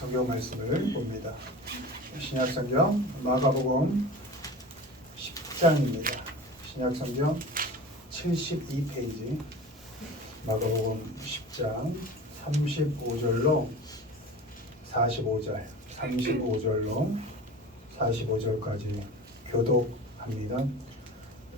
성경 말씀을 봅니다. 신약성경 마가복음 10장입니다. 신약성경 72페이지 마가복음 10장 35절로 45절 35절로 45절까지 교독합니다.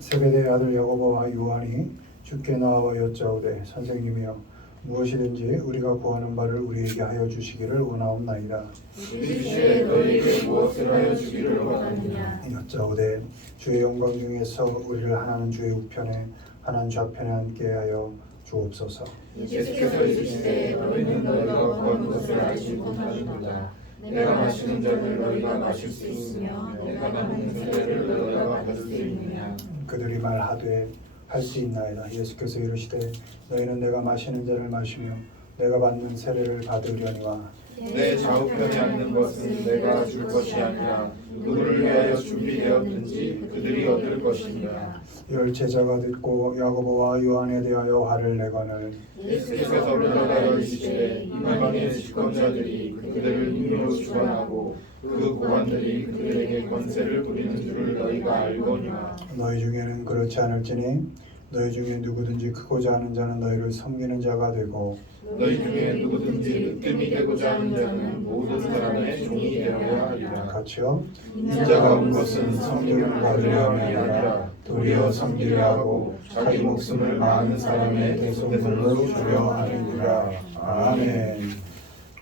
세베대의 아들 야고보와 요한이 주께 나와 여짜오되 선생님이여 무엇이든지 우리가 구하는 바를 우리에게 하여 주시기를 원하옵나이다. 우리 주에 너희에게 무엇을 하여 주기를 원하느냐. 여짜오되 주의 영광 중에서 우리를 하나는 주의 우편에 하나는 좌편에 앉게 하여 주옵소서. 예수께서 이르시되 너희는 너희가 구하는 것을 알지 못하는도다. 내가 마시는 잔을 너희가 마실 수 있으며 내가 받는 세례를 너희가 받을 수 있느냐. 그들이 말하되 할 수 있나이다. 예수께서 이르시되 너희는 내가 마시는 잔을 마시며 내가 받는 세례를 받으려니와 내 좌우편에 앉는 것은 내가 줄 것이 아니라 누구를 위하여 준비되었든지 그들이 얻을 것이니라. 열 제자가 듣고 야고보와 요한에 대하여 화를 내거늘 예수께서 불러가 이르시되 이방인의 집권자들이 그들을 임의로 주관하고 그 고관들이 그들에게 권세를 부리는 줄을 너희가 알거니와. 너희 중에는 그렇지 않을지니 너희 중에 누구든지 크고자 하는 자는 너희를 섬기는 자가 되고 너희 중에 누구든지 으뜸이 되고자 하는 자는 모든 사람의 종이 되어야 하리라. 같이요. 인자가 온 것은 섬김을 받으려 함이 아니라 도리어 섬기려 하고 자기 목숨을 많은 사람의 대속물로 주려 하느니라. 아멘.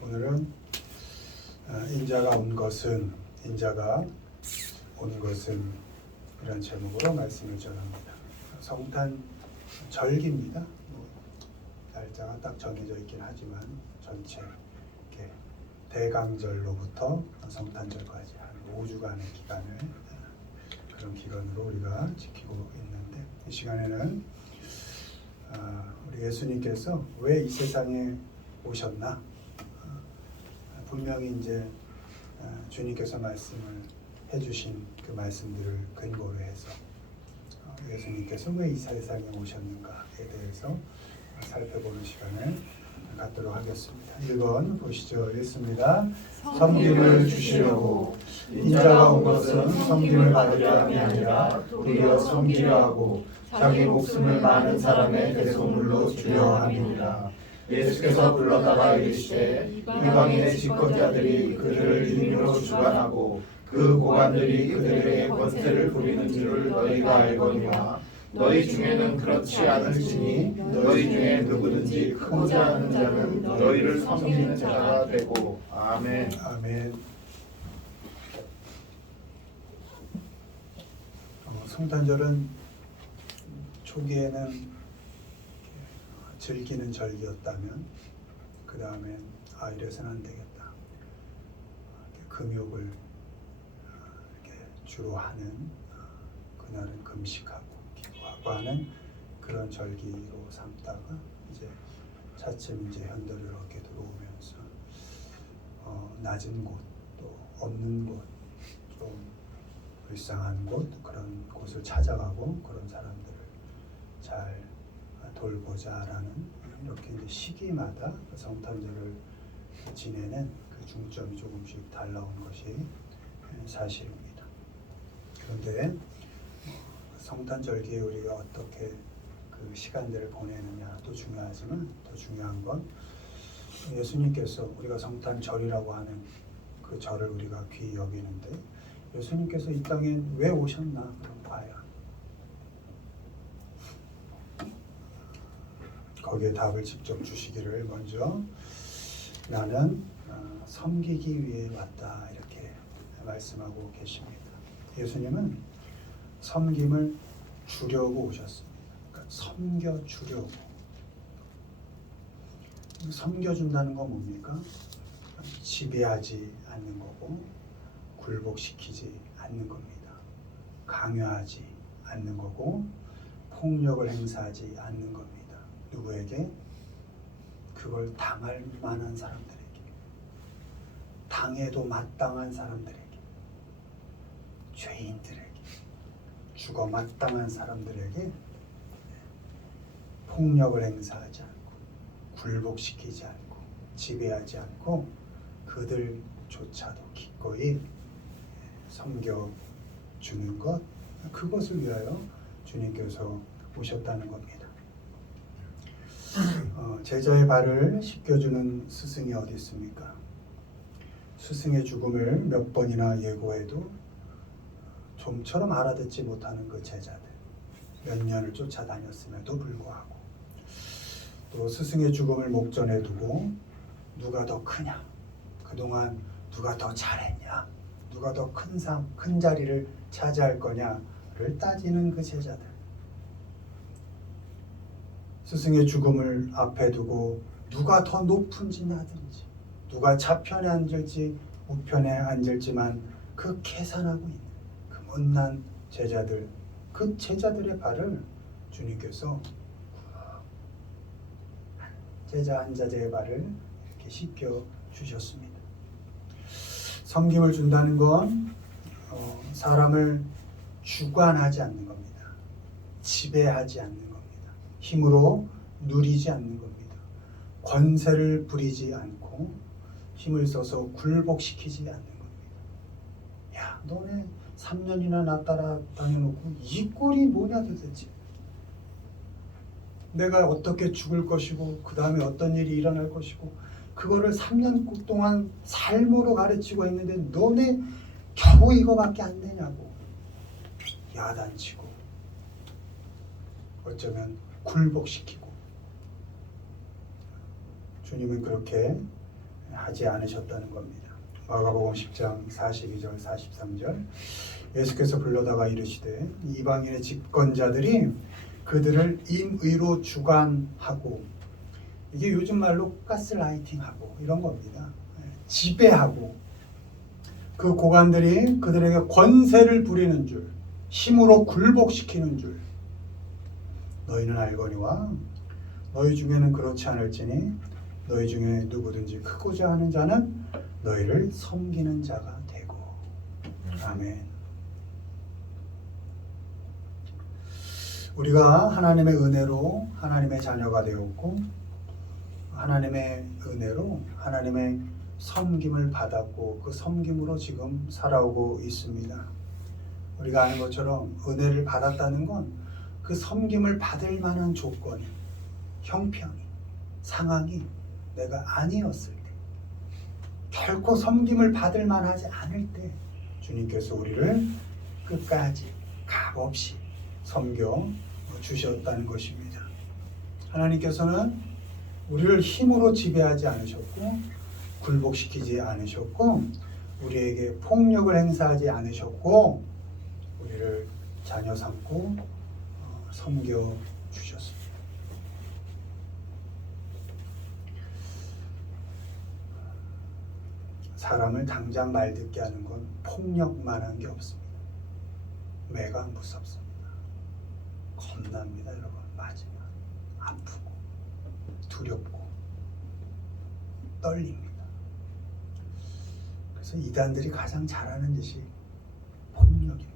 오늘은 인자가 온 것은 이런 제목으로 말씀을 전합니다. 성탄 절기입니다. 날짜가 딱 정해져 있긴 하지만 전체 이렇게 대강절로부터 성탄절까지 한 5주간의 기간을 그런 기간으로 우리가 지키고 있는데 이 시간에는 우리 예수님께서 왜 이 세상에 오셨나? 분명히 이제 주님께서 말씀을 해주신 그 말씀들을 근거로 해서 예수님께서 왜 이 세상에 오셨는가에 대해서 살펴보는 시간을 갖도록 하겠습니다. 1번 보시죠. 읽습니다. 섬김을 주시려고 인자가 온 것은 섬김을 받으려 함이 아니라 도리어 섬기려 하고 자기 목숨을 많은 사람의 대속물로 주려 함이니라. 예수께서 불러다가 이르시되 이방인의 집권자들이 그들을 임의로 주관하고 그 고관들이 그들에게 권세를 부리는 줄을 너희가 알거니와. 너희 중에는 그렇지 않을지니 너희 중에 누구든지 크고자 하는 자는 너희를 섬기는 자가 되고. 아멘. 아멘. 성탄절은 초기에는 즐기는 절기였다면 그 다음에 이래서는 안 되겠다. 금욕을 이렇게 주로 하는 그날은 금식하고 기도하고 하는 그런 절기로 삼다가 이제 차츰 이제 현대를 이렇게 들어오면서 낮은 곳 또 없는 곳 좀 불쌍한 곳 그런 곳을 찾아가고 그런 사람들을 잘 돌보자라는 이렇게 이제 시기마다 그 성탄절을 지내는 그 중점이 조금씩 달라온 것이 사실입니다. 그런데 성탄절기에 우리가 어떻게 그 시간들을 보내느냐도 중요하지만 더 중요한 건 예수님께서 우리가 성탄절이라고 하는 그 절을 우리가 귀히 여기는데 예수님께서 이 땅에 왜 오셨나? 그럼 과연 거기에 답을 직접 주시기를 먼저 나는 섬기기 위해 왔다 이렇게 말씀하고 계십니다. 예수님은 섬김을 주려고 오셨습니다. 그러니까 섬겨주려고. 섬겨준다는 건 뭡니까? 지배하지 않는 거고 굴복시키지 않는 겁니다. 강요하지 않는 거고 폭력을 행사하지 않는 겁니다. 누구에게? 그걸 당할 만한 사람들에게, 당해도 마땅한 사람들에게, 죄인들에게, 죽어 마땅한 사람들에게 폭력을 행사하지 않고 굴복시키지 않고 지배하지 않고 그들조차도 기꺼이 섬겨주는 것, 그것을 위하여 주님께서 오셨다는 겁니다. 제자의 발을 씻겨주는 스승이 어디 있습니까? 스승의 죽음을 몇 번이나 예고해도 좀처럼 알아듣지 못하는 그 제자들, 몇 년을 쫓아다녔음에도 불구하고 또 스승의 죽음을 목전에 두고 누가 더 크냐, 그동안 누가 더 잘했냐, 누가 더 큰 상, 큰 자리를 차지할 거냐를 따지는 그 제자들, 스승의 죽음을 앞에 두고 누가 더 높은 진하든지, 누가 좌편에 앉을지 우편에 앉을지만 그 계산하고 있는 그 못난 제자들, 그 제자들의 발을 주님께서 제자 한 제자의 발을 이렇게 씻겨 주셨습니다. 섬김을 준다는 건 사람을 주관하지 않는 겁니다. 지배하지 않는 겁니다. 힘으로 누리지 않는 겁니다. 권세를 부리지 않고 힘을 써서 굴복시키지 않는 겁니다. 야, 너네 3년이나 나 따라다녀놓고 이 꼴이 뭐냐 도대체. 내가 어떻게 죽을 것이고 그 다음에 어떤 일이 일어날 것이고 그거를 3년 동안 삶으로 가르치고 있는데 너네 겨우 이거밖에 안 되냐고 야단치고 어쩌면 굴복시키고. 주님은 그렇게 하지 않으셨다는 겁니다. 마가복음 10장 42절 43절 예수께서 불러다가 이르시되 이방인의 집권자들이 그들을 임의로 주관하고, 이게 요즘 말로 가스라이팅하고 이런 겁니다. 지배하고 그 고관들이 그들에게 권세를 부리는 줄, 힘으로 굴복시키는 줄 너희는 알거니와 너희 중에는 그렇지 않을지니 너희 중에 누구든지 크고자 하는 자는 너희를 섬기는 자가 되고. 아멘. 우리가 하나님의 은혜로 하나님의 자녀가 되었고 하나님의 은혜로 하나님의 섬김을 받았고 그 섬김으로 지금 살아오고 있습니다. 우리가 아는 것처럼 은혜를 받았다는 건 그 섬김을 받을 만한 조건이, 형편이, 상황이 내가 아니었을 때, 결코 섬김을 받을 만하지 않을 때 주님께서 우리를 끝까지 값없이 섬겨 주셨다는 것입니다. 하나님께서는 우리를 힘으로 지배하지 않으셨고 굴복시키지 않으셨고 우리에게 폭력을 행사하지 않으셨고 우리를 자녀 삼고 섬겨 주셨습니다. 사람을 당장 말 듣게 하는 건 폭력만한 게 없습니다. 매가 무섭습니다. 겁납니다, 여러분. 맞으면 아프고 두렵고 떨립니다. 그래서 이단들이 가장 잘하는 짓이 폭력입니다.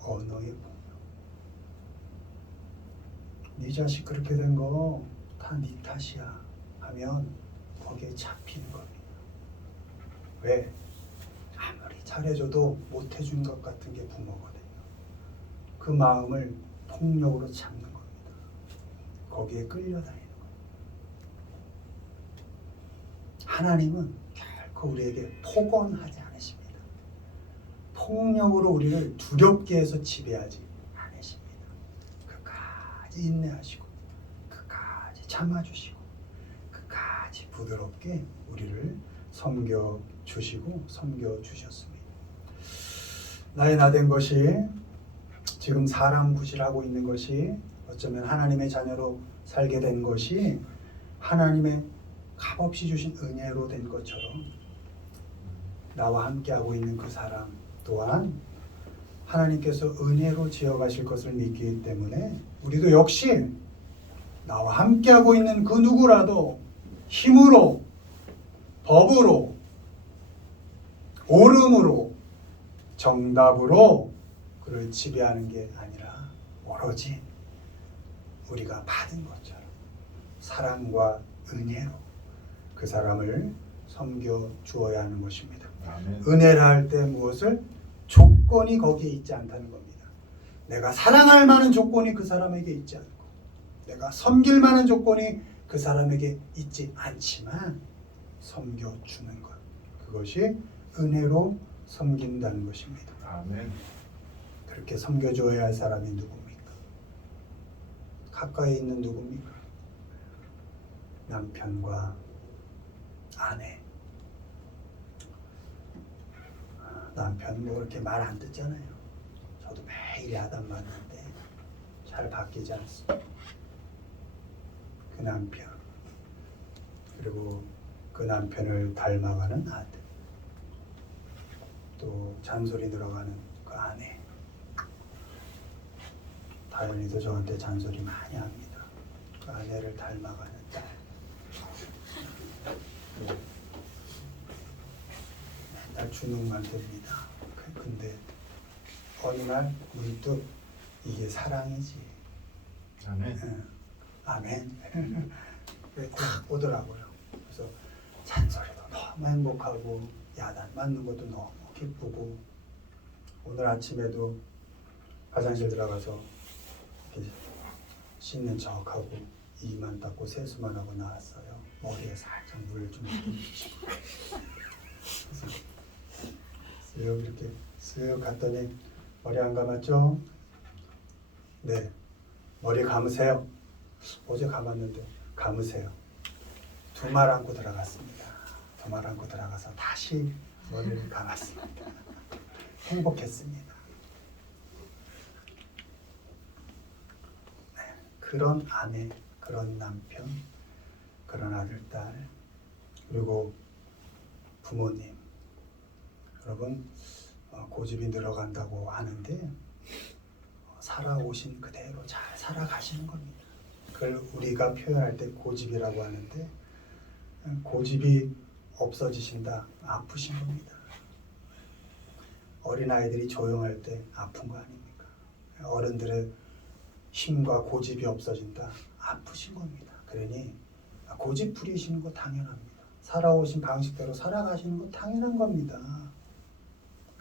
언어의 폭력. 네 자식 그렇게 된 거 다 네 탓이야 하면 거기에 잡히는 겁니다. 왜? 아무리 잘해줘도 못해준 것 같은 게 부모거든요. 그 마음을 폭력으로 잡는 겁니다. 거기에 끌려다니는 겁니다. 하나님은 결코 우리에게 폭언하지 않으십니다. 폭력으로 우리를 두렵게 해서 지배하지 않으십니다. 끝까지 인내하시고 끝까지 참아주시고 끝까지 부드럽게 우리를 섬겨주시고 섬겨주셨습니다. 나의 나된 것이 지금 사람 구실하고 있는 것이 어쩌면 하나님의 자녀로 살게 된 것이 하나님의 값없이 주신 은혜로 된 것처럼 나와 함께하고 있는 그 사람 또한 하나님께서 은혜로 지어가실 것을 믿기 때문에 우리도 역시 나와 함께하고 있는 그 누구라도 힘으로, 법으로, 옳음으로, 정답으로 그를 지배하는 게 아니라 오로지 우리가 받은 것처럼 사랑과 은혜로 그 사람을 섬겨 주어야 하는 것입니다. 아멘. 은혜라 할 때 무엇을? 조건이 거기에 있지 않다는 겁니다. 내가 사랑할 만한 조건이 그 사람에게 있지 않고 내가 섬길 만한 조건이 그 사람에게 있지 않지만 섬겨주는 것, 그것이 은혜로 섬긴다는 것입니다. 아멘. 그렇게 섬겨줘야 할 사람이 누굽니까? 가까이 있는 누굽니까? 남편과 아내. 남편은 뭐 그렇게 말 안 듣잖아요. 저도 매일 야단 맞는데 잘 바뀌지 않습니다. 그 남편, 그리고 그 남편을 닮아가는 아들, 또 잔소리 들어가는 그 아내. 다현이도 저한테 잔소리 많이 합니다. 그 아내를 닮아가는 딸. 맨날 주눅만 듭니다. 근데 어느 날 문득 이게 사랑이지. 아멘. 응. 아멘. 딱 오더라고요. 그래서 잔소리도 너무 행복하고 야단 맞는 것도 너무 기쁘고, 오늘 아침에도 화장실 들어가서 이렇게 씻는 척하고 이만 닦고 세수만 하고 나왔어요. 머리에 살짝 물 좀 묻히고. 그래서 쓱 이렇게 쓱 갔더니 머리 안 감았죠? 네. 머리 감으세요. 어제 감았는데 감으세요. 두 말 안고 들어갔습니다. 두 말 안고 들어가서 다시 머리를 감았습니다. 행복했습니다. 네. 그런 아내, 그런 남편, 그런 아들, 딸, 그리고 부모님. 여러분, 고집이 늘어간다고 하는데 살아오신 그대로 잘 살아가시는 겁니다. 그걸 우리가 표현할 때 고집이라고 하는데, 고집이 없어지신다, 아프신 겁니다. 어린아이들이 조용할 때 아픈 거 아닙니까? 어른들의 힘과 고집이 없어진다, 아프신 겁니다. 그러니 고집 부리시는 거 당연합니다. 살아오신 방식대로 살아가시는 거 당연한 겁니다.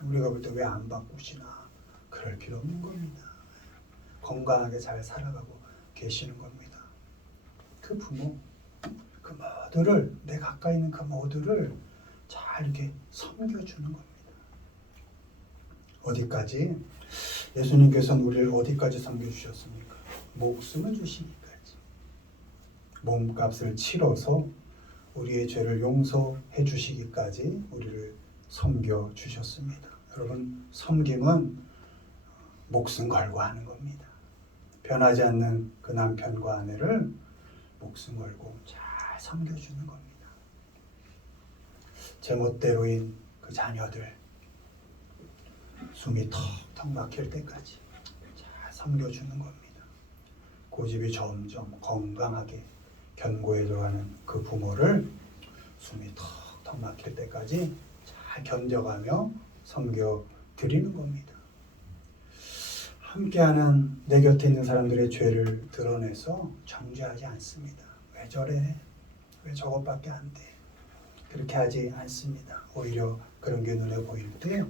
우리가 볼 때 왜 안 바꾸시나, 그럴 필요 없는 겁니다. 건강하게 잘 살아가고 계시는 겁니다. 그 부모, 그 모두를, 내 가까이 있는 그 모두를 잘 이렇게 섬겨주는 겁니다. 어디까지? 예수님께서는 우리를 어디까지 섬겨주셨습니까? 목숨을 주시기까지. 몸값을 치러서 우리의 죄를 용서해 주시기까지 우리를 섬겨주셨습니다. 여러분, 섬김은 목숨 걸고 하는 겁니다. 변하지 않는 그 남편과 아내를 목숨 걸고 잘 섬겨주는 겁니다. 제멋대로인 그 자녀들, 숨이 턱턱 막힐 때까지 잘 섬겨주는 겁니다. 고집이 점점 건강하게 견고해져가는 그 부모를 숨이 턱턱 막힐 때까지 잘 견뎌가며 섬겨드리는 겁니다. 함께하는 내 곁에 있는 사람들의 죄를 드러내서 정죄하지 않습니다. 왜 저래? 왜 저것밖에 안 돼? 그렇게 하지 않습니다. 오히려 그런 게 눈에 보일 때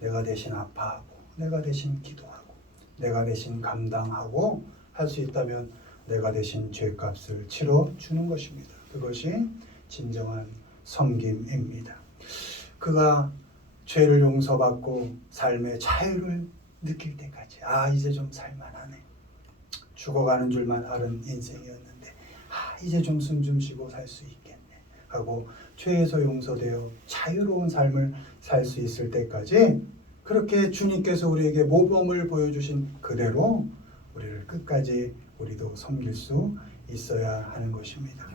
내가 대신 아파하고, 내가 대신 기도하고, 내가 대신 감당하고 할 수 있다면 내가 대신 죄값을 치러주는 것입니다. 그것이 진정한 섬김입니다. 그가 죄를 용서받고 삶의 자유를 느낄 때까지, 이제 좀 살만하네. 죽어가는 줄만 아는 인생이었는데 이제 좀 숨 좀 쉬고 살 수 있겠네 하고 죄에서 용서되어 자유로운 삶을 살 수 있을 때까지, 그렇게 주님께서 우리에게 모범을 보여주신 그대로 우리를 끝까지 우리도 섬길 수 있어야 하는 것입니다.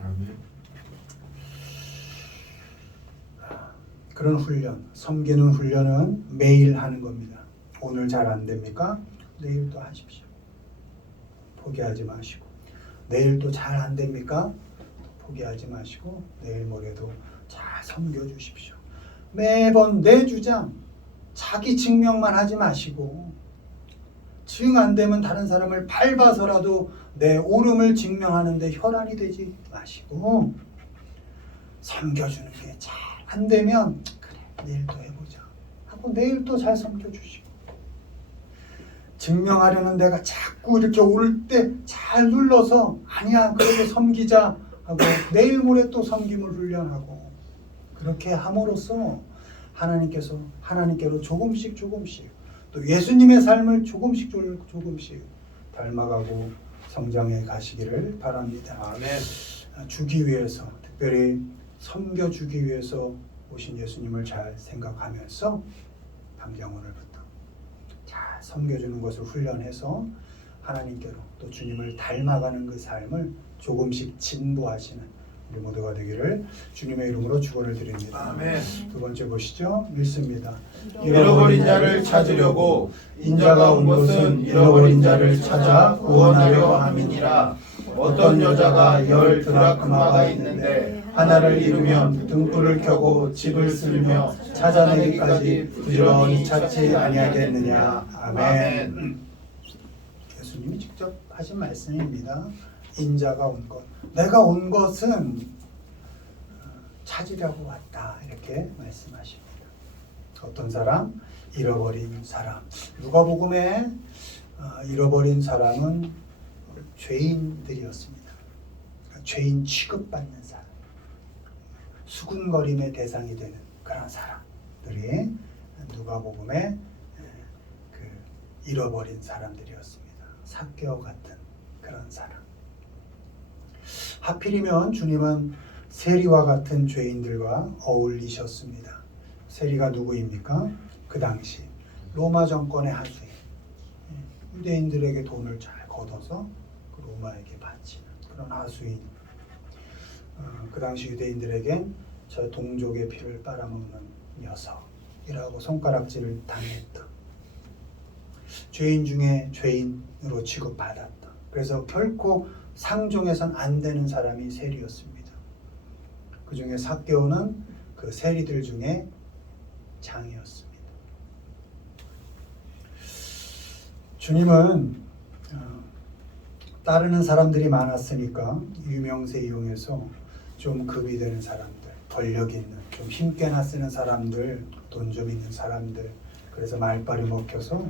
그런 훈련, 섬기는 훈련은 매일 하는 겁니다. 오늘 잘 안 됩니까? 내일 또 하십시오. 포기하지 마시고. 내일 또 잘 안 됩니까? 포기하지 마시고 내일 모레도 잘 섬겨주십시오. 매번 내 주장, 자기 증명만 하지 마시고, 증 안 되면 다른 사람을 밟아서라도 내 옳음을 증명하는데 혈안이 되지 마시고 섬겨주는 게 잘 안 되면 그래 내일 또 해보자 하고 내일 또 잘 섬겨주시고, 증명하려는 내가 자꾸 이렇게 올 때 잘 눌러서 아니야 그래도 섬기자 하고 내일 모레 또 섬김을 훈련하고, 그렇게 함으로써 하나님께로 조금씩 또 예수님의 삶을 조금씩 닮아가고 성장해 가시기를 바랍니다. 아멘. 주기 위해서, 특별히 섬겨주기 위해서 오신 예수님을 잘 생각하면서 당장 오늘부터 잘 섬겨주는 것을 훈련해서 하나님께로 또 주님을 닮아가는 그 삶을 조금씩 진보하시는 우리 모두가 되기를 주님의 이름으로 축원을 드립니다. 아멘. 두 번째 보시죠. 읽습니다. 잃어버린 자를 찾으려고 인자가 온 것은 잃어버린 자를 찾아 구원하려 함이니라. 어떤 여자가 10 드라크마가 있는데 하나를 잃으면 등불을 켜고 집을 쓸며 찾아내기까지 부지런히 찾지 아니하겠느냐. 아멘. 예수님이 직접 하신 말씀입니다. 인자가 온 것, 내가 온 것은 찾으려고 왔다, 이렇게 말씀하십니다. 어떤 사람? 잃어버린 사람. 누가복음에 잃어버린 사람은 죄인들이었습니다. 죄인 취급받는 사람, 수군거림의 대상이 되는 그런 사람들이 누가복음에 그 잃어버린 사람들이었습니다. 삭개오 같은 그런 사람. 하필이면 주님은 세리와 같은 죄인들과 어울리셨습니다. 세리가 누구입니까? 그 당시 로마 정권의 하수인, 유대인들에게 돈을 잘 걷어서 그 로마에게 바치는 그런 하수인. 그 당시 유대인들에겐 저 동족의 피를 빨아먹는 녀석이라고 손가락질을 당했던, 죄인 중에 죄인으로 취급받았던, 그래서 결코 상종해선 안 되는 사람이 세리였습니다. 그 중에 삭개오는 그 세리들 중에 장이었습니다. 주님은 따르는 사람들이 많았으니까 유명세 이용해서 좀 급이 되는 사람들, 권력 있는, 좀 힘께나 쓰는 사람들, 돈 좀 있는 사람들, 그래서 말빨이 먹혀서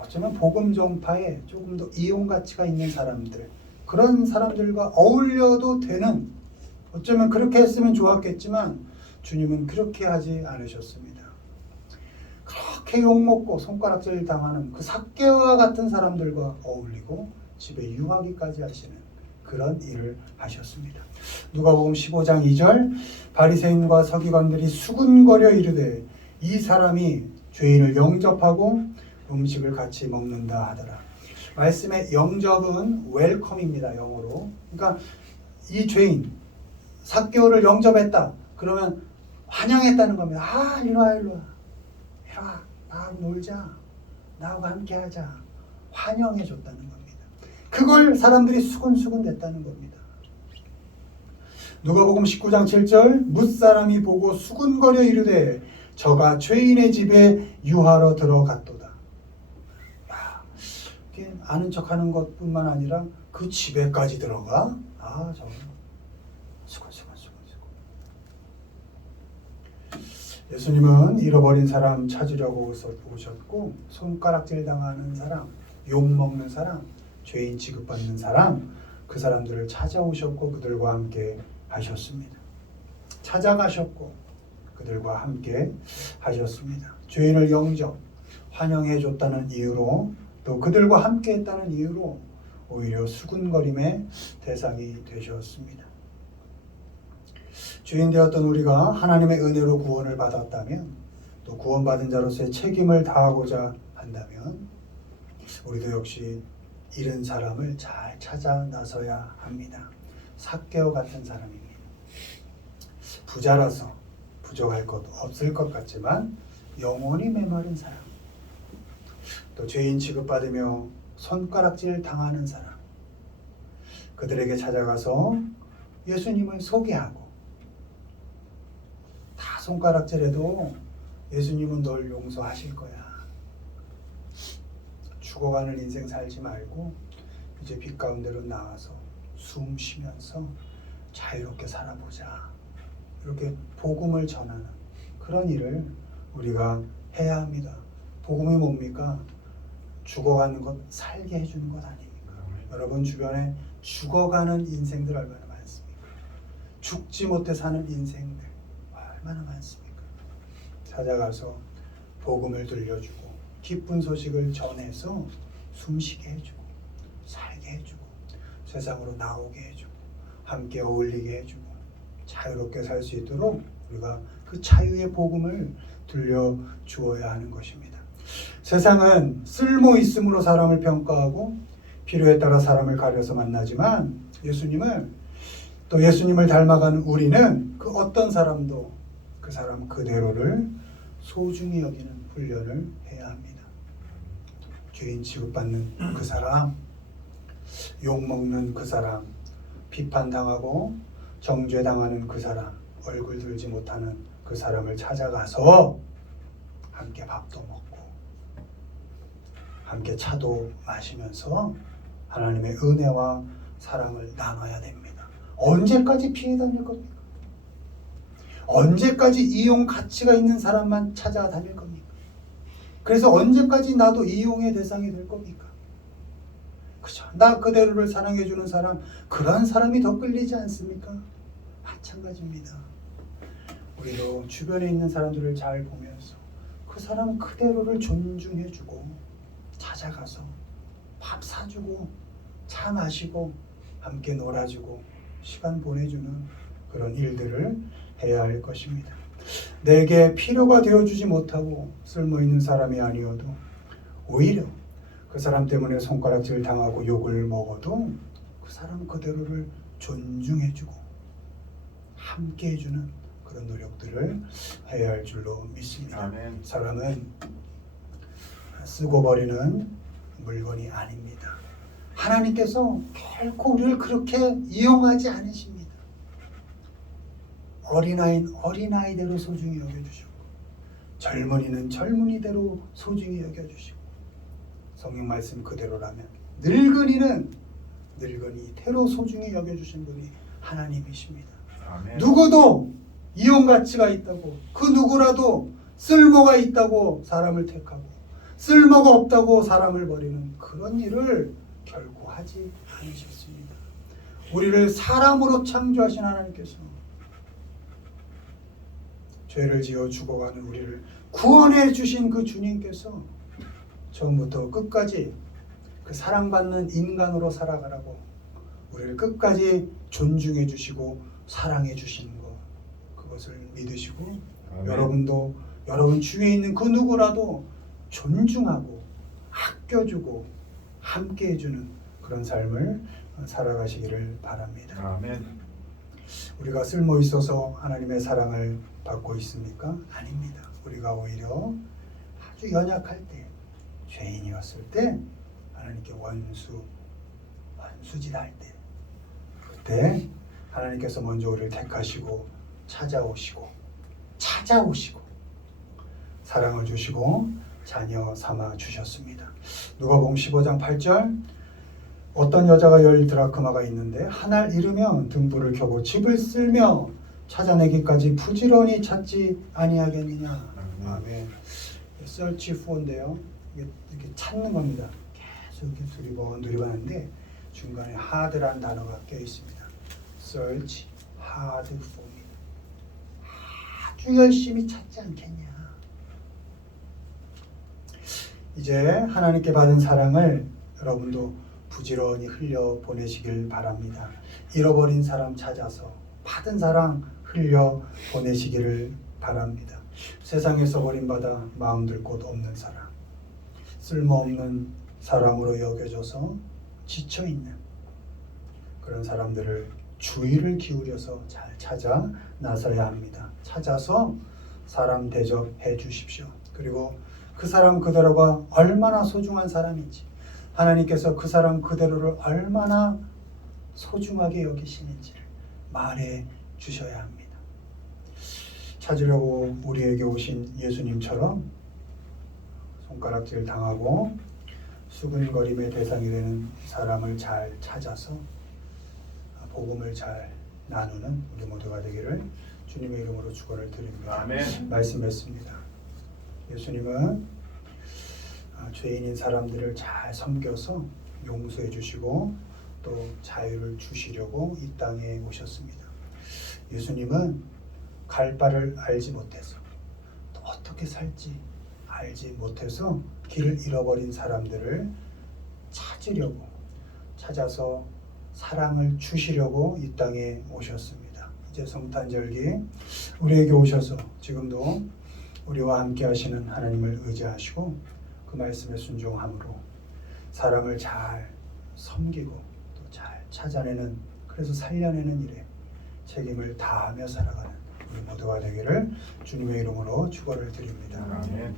어쩌면 복음 전파에 조금 더 이용 가치가 있는 사람들, 그런 사람들과 어울려도 되는, 어쩌면 그렇게 했으면 좋았겠지만 주님은 그렇게 하지 않으셨습니다. 그렇게 욕먹고 손가락질 당하는 그 삭개오와 같은 사람들과 어울리고 집에 유하기까지 하시는 그런 일을 하셨습니다. 누가복음 15장 2절, 바리새인과 서기관들이 수군거려 이르되 이 사람이 죄인을 영접하고 음식을 같이 먹는다 하더라. 말씀의 영접은 웰컴입니다, 영어로. 그러니까 이 죄인 삭개오를 영접했다 그러면 환영했다는 겁니다. 아, 일로와 나하고 놀자, 나하고 함께 하자, 환영해 줬다는 겁니다. 그걸 사람들이 수군수군 됐다는 겁니다. 누가복음 19장 7절, 뭇사람이 보고 수군거려 이르되 저가 죄인의 집에 유하러 들어갔도다. 아는 척하는 것뿐만 아니라 그 집에까지 들어가? 아, 저는 수군. 예수님은 잃어버린 사람 찾으려고 오셨고, 손가락질 당하는 사람, 욕먹는 사람, 죄인 취급받는 사람, 그 사람들을 찾아오셨고 그들과 함께 하셨습니다. 찾아가셨고 그들과 함께 하셨습니다. 죄인을 영접, 환영해 줬다는 이유로, 또 그들과 함께 했다는 이유로 오히려 수군거림의 대상이 되셨습니다. 죄인 되었던 우리가 하나님의 은혜로 구원을 받았다면, 또 구원받은 자로서의 책임을 다하고자 한다면 우리도 역시 잃은 사람을 잘 찾아 나서야 합니다. 삭개오 같은 사람입니다. 부자라서 부족할 것 없을 것 같지만 영원히 메마른 사람, 또 죄인 취급받으며 손가락질 당하는 사람, 그들에게 찾아가서 예수님을 소개하고, 다 손가락질해도 예수님은 널 용서하실 거야. 죽어가는 인생 살지 말고 이제 빛 가운데로 나와서 숨 쉬면서 자유롭게 살아보자, 이렇게 복음을 전하는 그런 일을 우리가 해야 합니다. 복음이 뭡니까? 죽어가는 것 살게 해주는 것 아닙니까? 여러분 주변에 죽어가는 인생들 얼마나 많습니까? 죽지 못해 사는 인생들 얼마나 많습니까? 찾아가서 복음을 들려주고 기쁜 소식을 전해서 숨쉬게 해주고 살게 해주고 세상으로 나오게 해주고 함께 어울리게 해주고 자유롭게 살 수 있도록 우리가 그 자유의 복음을 들려주어야 하는 것입니다. 세상은 쓸모 있음으로 사람을 평가하고 필요에 따라 사람을 가려서 만나지만 예수님을 닮아가는 우리는 그 어떤 사람도 그 사람 그대로를 소중히 여기는 훈련을 해야 합니다. 죄인 취급받는 그 사람, 욕먹는 그 사람, 비판당하고 정죄당하는 그 사람, 얼굴 들지 못하는 그 사람을 찾아가서 함께 밥도 먹고 함께 차도 마시면서 하나님의 은혜와 사랑을 나눠야 됩니다. 언제까지 피해 다닐 겁니까? 언제까지 이용 가치가 있는 사람만 찾아다닐 겁니까? 그래서 언제까지 나도 이용의 대상이 될 겁니까? 그죠? 나 그대로를 사랑해주는 사람, 그런 사람이 더 끌리지 않습니까? 마찬가지입니다. 우리도 주변에 있는 사람들을 잘 보면서 그 사람 그대로를 존중해주고 찾아가서 밥 사주고 차 마시고 함께 놀아주고 시간 보내주는 그런 일들을 해야 할 것입니다. 내게 필요가 되어주지 못하고 쓸모있는 사람이 아니어도 오히려 그 사람 때문에 손가락질 당하고 욕을 먹어도 그 사람 그대로를 존중해주고 함께 해주는 그런 노력들을 해야 할 줄로 믿습니다. 아멘. 사람은 쓰고 버리는 물건이 아닙니다. 하나님께서 결코 우리를 그렇게 이용하지 않으십니다. 어린아이는 어린아이대로 소중히 여겨주시고 젊은이는 젊은이대로 소중히 여겨주시고 성경 말씀 그대로라면 늙은이는 늙은이대로 소중히 여겨주신 분이 하나님이십니다. 아멘. 누구도 이용 가치가 있다고 그 누구라도 쓸모가 있다고 사람을 택하고 쓸모가 없다고 사람을 버리는 그런 일을 결코 하지 않으셨습니다. 우리를 사람으로 창조하신 하나님께서 죄를 지어 죽어가는 우리를 구원해 주신 그 주님께서 처음부터 끝까지 그 사랑받는 인간으로 살아가라고 우리를 끝까지 존중해 주시고 사랑해 주시는 것, 그것을 믿으시고 아멘. 여러분도 여러분 주위에 있는 그 누구라도 존중하고 아껴주고 함께 해주는 그런 삶을 살아가시기를 바랍니다. 아멘. 우리가 쓸모 있어서 하나님의 사랑을 받고 있습니까? 아닙니다. 우리가 오히려 아주 연약할 때, 죄인이었을 때 하나님께 원수질할 때, 그때 하나님께서 먼저 우리를 택하시고 찾아오시고 사랑을 주시고 자녀 삼아 주셨습니다. 누가복음 15장 8절 어떤 여자가 10드라크마가 있는데 한 알 잃으면 등불을 켜고 집을 쓸며 찾아내기까지 부지런히 찾지 아니하겠느냐. 아멘. search for인데요. 이렇게 찾는 겁니다. 계속 이렇게 두리번두리번한데 중간에 hard라는 단어가 껴 있습니다. search hard for입니다. 아주 열심히 찾지 않겠냐. 이제 하나님께 받은 사랑을 여러분도 부지런히 흘려 보내시길 바랍니다. 잃어버린 사람 찾아서 받은 사랑 흘려 보내시기를 바랍니다. 세상에서 버림받아 마음들 곳 없는 사람, 쓸모없는 사람으로 여겨져서 지쳐있는 그런 사람들을 주의를 기울여서 잘 찾아 나서야 합니다. 찾아서 사람 대접해 주십시오. 그리고 그 사람 그대로가 얼마나 소중한 사람인지, 하나님께서 그 사람 그대로를 얼마나 소중하게 여기시는지를 말해 주셔야 합니다. 찾으려고 우리에게 오신 예수님처럼 손가락질 당하고 수근거림의 대상이 되는 사람을 잘 찾아서 복음을 잘 나누는 우리 모두가 되기를 주님의 이름으로 축원을 드립니다. 아멘. 말씀했습니다. 예수님은 죄인인 사람들을 잘 섬겨서 용서해 주시고 또 자유를 주시려고 이 땅에 오셨습니다. 예수님은 갈 바를 알지 못해서 또 어떻게 살지 알지 못해서 길을 잃어버린 사람들을 찾아서 사랑을 주시려고 이 땅에 오셨습니다. 이제 성탄절기 우리에게 오셔서 지금도 우리와 함께 하시는 하나님을 의지하시고 그 말씀에 순종함으로 사람을 잘 섬기고 또 잘 찾아내는, 그래서 살려내는 일에 책임을 다하며 살아가는 우리 모두가 되기를 주님의 이름으로 축원을 드립니다. 아멘.